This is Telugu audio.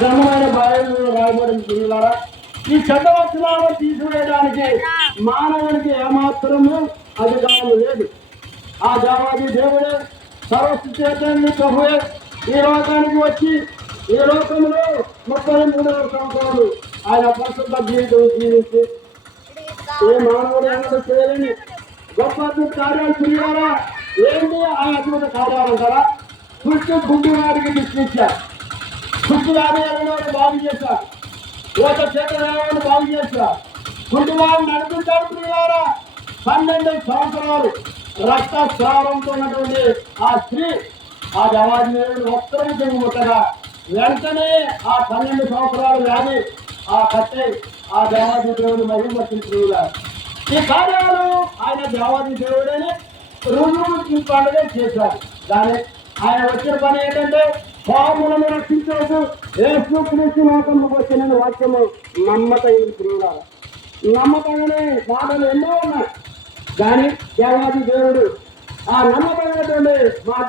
గ్రంథమైన బైబిల్లో రాయబడిన ప్రియులారా, ఈ చెడ్డ లక్షణాలను తీసివేయడానికి మానవునికి ఏమాత్రము అధికారం లేదు. ఆ దేవాది దేవుడే సర్వస్థితి ప్రభువే ఈ లోకానికి వచ్చి ఈ లోకంలో 33 సంవత్సరాలు ఆయన పరిశుద్ధ జీవితం జీవించి ఏ మానవుడు ఏమైనా చేయలేని గొప్ప అద్భుత కార్యాలు తిరిగారా. ఏంటి ఆ అద్భుత కార్యాలు అంటారా? గుడ్డి వారికి దృష్టించారు, గుడ్డి వారిని బాగు చేశారు, ఓట చేతను బాగు చేశారు, గుడ్డి వారిని నడిపించారు. ప్రియారా 12 సంవత్సరాలు రక్తస్రావంతో ఉన్నటువంటి ఆ స్త్రీ ఆ దేవాది వస్త్రం ముట్టగా వెంటనే ఆ 12 సంవత్సరాల వ్యాధి ఆ కట్టె ఆ దేవాది దేవుడు మహిమర్చించుగా ఈ కార్యాలు ఆయన దేవాది దేవుడని రుజువు పండుగ చేశారు. కానీ ఆయన వచ్చిన పని ఏంటంటే పాములను రక్షించవచ్చు. యేసు క్రీస్తు లోకంలోకి వచ్చిన వాక్యము నమ్మకం ప్రియులారా. నమ్మకంగానే మాటలు ఎన్నో ఉన్నాయి. కానీ దేవాది దేవుడు ఆ నమ్మకమైనటువంటి మాట